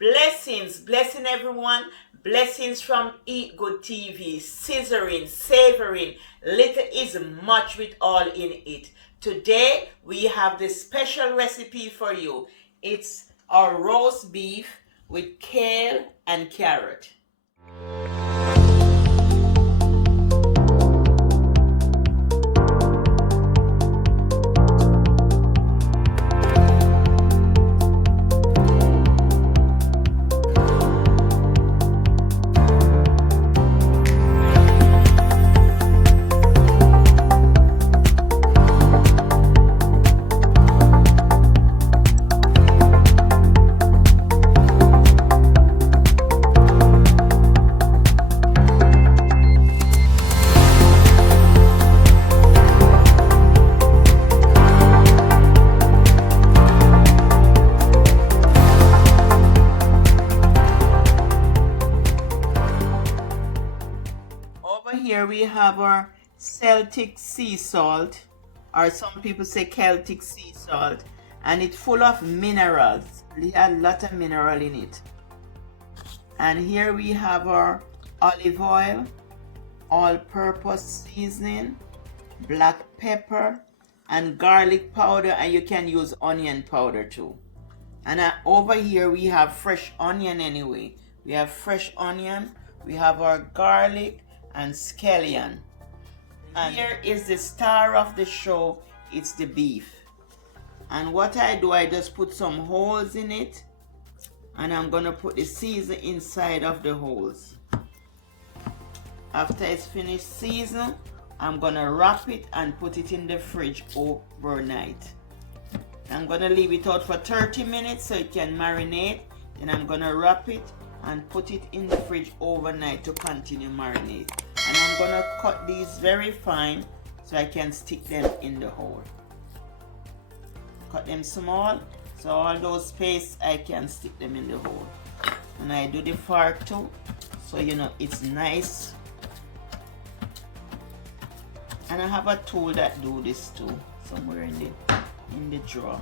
Blessing everyone. Blessings from Eat Good TV. Scissoring, savoring. Little is much with all in it. Today we have this special recipe for you. It's our roast beef with kale and carrot. Over here we have our Celtic sea salt, or some people say Celtic sea salt, and it's full of minerals. It has a lot of mineral in it. And here we have our olive oil, all-purpose seasoning, black pepper, and garlic powder, and you can use onion powder too. And over here we have fresh onion anyway. We have fresh onion, we have our garlic and scallion. And here is the star of the show, it's the beef. And what I do, I just put some holes in it, and I'm gonna put the season inside of the holes. After it's finished season, I'm gonna wrap it and put it in the fridge overnight. I'm gonna leave it out for 30 minutes so it can marinate. Then I'm gonna wrap it and put it in the fridge overnight to continue marinate. And I'm gonna cut these very fine so I can stick them in the hole. Cut them small so all those pastes I can stick them in the hole. And I do the fork too, so you know it's nice. And I have a tool that do this too, somewhere in the drawer.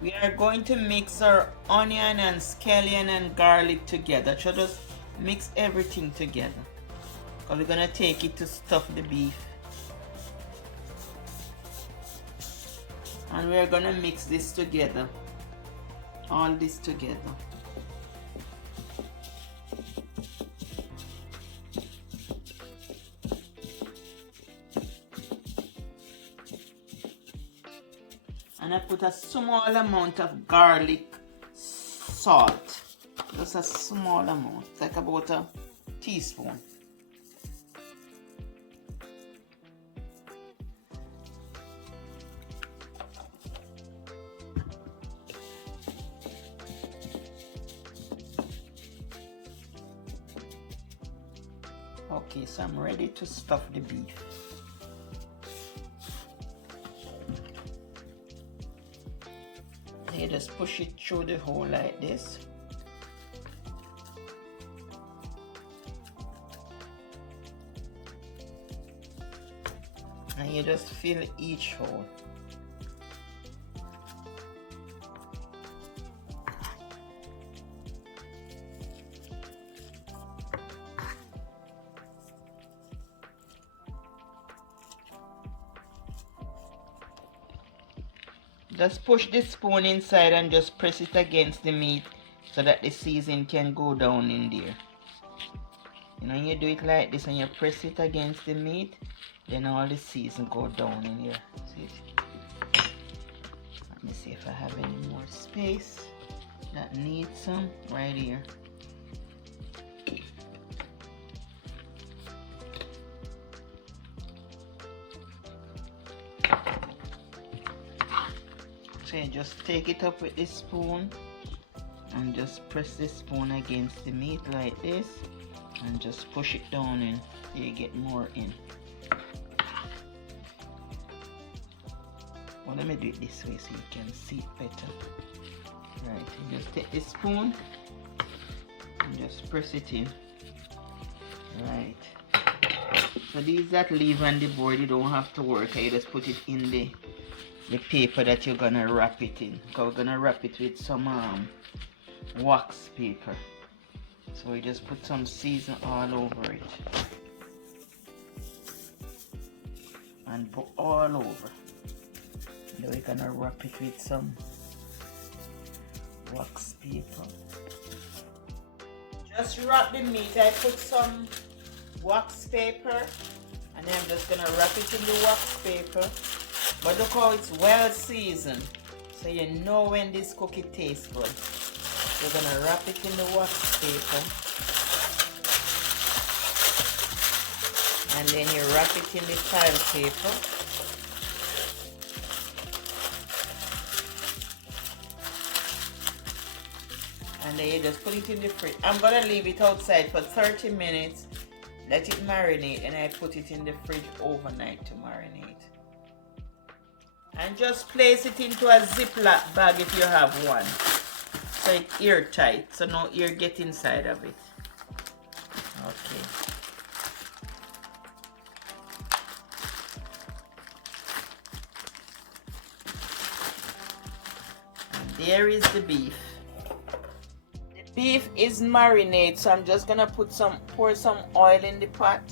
We are going to mix our onion and scallion and garlic together. So just mix everything together, because we're gonna take it to stuff the beef. And we're gonna mix this together, all this together. And I put a small amount of garlic salt, just a small amount, like about a teaspoon. Okay, so I'm ready to stuff the beef. You just push it through the hole like this. And you just fill each hole. Just push the spoon inside and just press it against the meat so that the seasoning can go down in there. You know, you do it like this and you press it against the meat, then all the seasoning go down in here. See it? Let me see if I have any more space that needs some right here. So you just take it up with this spoon and just press the spoon against the meat like this and just push it down in so you get more in. Well, let me do it this way so you can see it better. Right, you just take the spoon and just press it in. Right. So these that leave on the board, you don't have to work. You just put it in the paper that you're gonna wrap it in. Because we're gonna wrap it with some wax paper. So we just put some season all over it and put all over. Then we're gonna wrap it with some wax paper. Just wrap the meat. I put some wax paper and then I'm just gonna wrap it in the wax paper. But look how it's well seasoned, so you know when this cookie tastes good. We're gonna wrap it in the wax paper and then you wrap it in the tile paper. And then you just put it in the fridge. I'm gonna leave it outside for 30 minutes, let it marinate, and I put it in the fridge overnight to marinate. And just place it into a Ziploc bag if you have one, so it's airtight, so no air get inside of it. Okay. And there is the beef. The beef is marinated, so I'm just gonna pour some oil in the pot.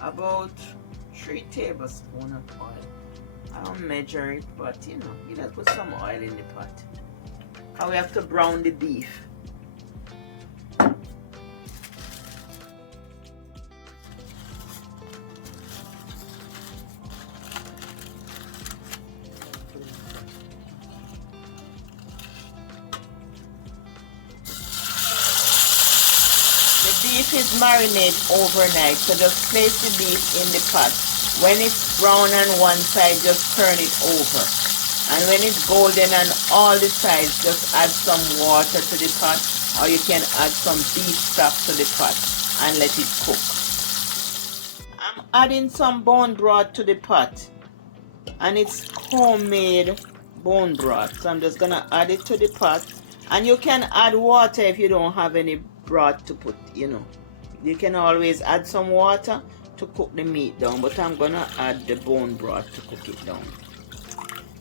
About 3 tablespoons of oil. I don't measure it, but you know, you just put some oil in the pot. And we have to brown the beef. The beef is marinated overnight, so just place the beef in the pot. When it's brown on one side, just turn it over. And when it's golden on all the sides, just add some water to the pot, or you can add some beef stock to the pot and let it cook. I'm adding some bone broth to the pot, and it's homemade bone broth. So I'm just gonna add it to the pot, and you can add water if you don't have any broth to put, you know. You can always add some water to cook the meat down, but I'm gonna add the bone broth to cook it down.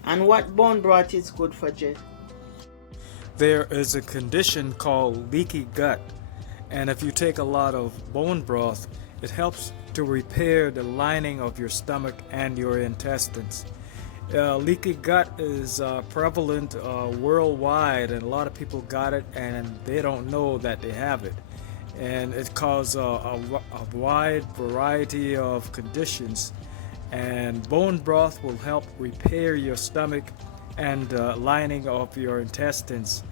And what bone broth is good for, Jeff? There is a condition called leaky gut, and if you take a lot of bone broth, it helps to repair the lining of your stomach and your intestines. Leaky gut is prevalent worldwide, and a lot of people got it and they don't know that they have it. And it causes a wide variety of conditions, and bone broth will help repair your stomach and lining of your intestines.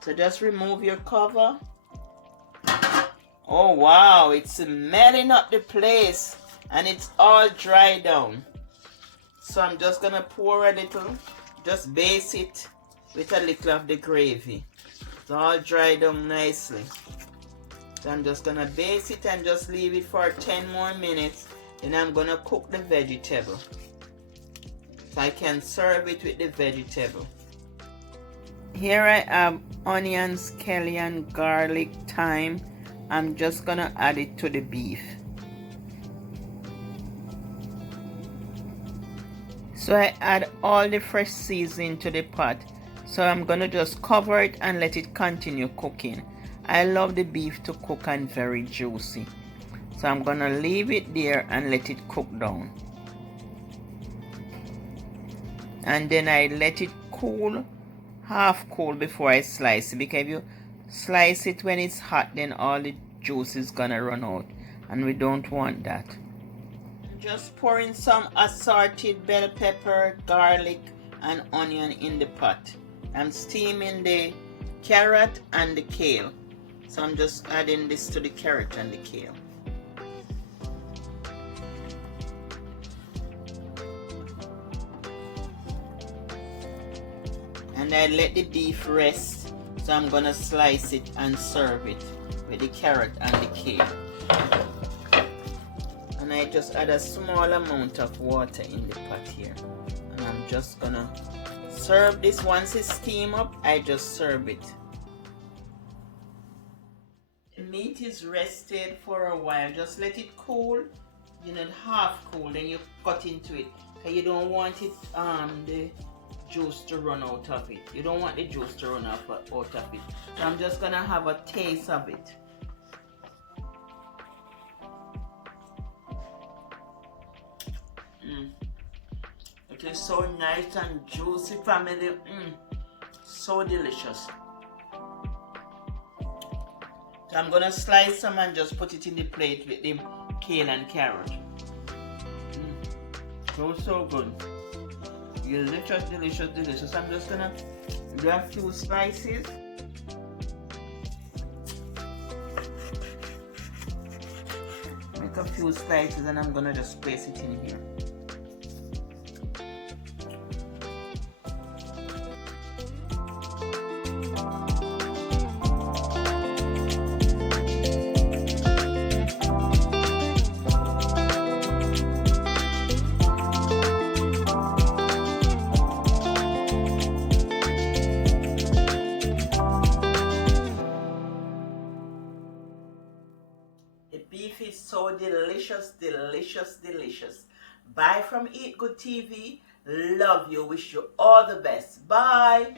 So just remove your cover. Oh wow, it's melting up the place and it's all dry down. So I'm just gonna pour a little, just base it with a little of the gravy. It's all dried down nicely. So I'm just gonna base it and just leave it for 10 more minutes. Then I'm gonna cook the vegetable, so I can serve it with the vegetable. Here I have onions, kale, and garlic, thyme. I'm just gonna add it to the beef. So I add all the fresh seasoning to the pot. So I'm gonna just cover it and let it continue cooking. I love the beef to cook and very juicy. So I'm gonna leave it there and let it cook down. And then I let it cool, half cool, before I slice it, because if you slice it when it's hot, then all the juice is gonna run out, and we don't want that. Just pouring some assorted bell pepper, garlic, and onion in the pot. I'm steaming the carrot and the kale. So I'm just adding this to the carrot and the kale. And I let the beef rest, so I'm gonna slice it and serve it with the carrot and the kale. And I just add a small amount of water in the pot here, and I'm just gonna serve this. Once it's steamed up, I just serve it. The meat is rested for a while. Just let it cool, you know, half cool, then you cut into it, because you don't want it the juice to run out of it. You don't want the juice to run out of it. So I'm just gonna have a taste of it. It is so nice and juicy, family. So delicious. So I'm gonna slice some and just put it in the plate with the kale and carrot. So good. Delicious, delicious, delicious. I'm just gonna do a few slices. Make a few slices and I'm gonna just place it in here. Beef is so delicious, delicious, delicious. Bye from Eat Good TV. Love you. Wish you all the best. Bye.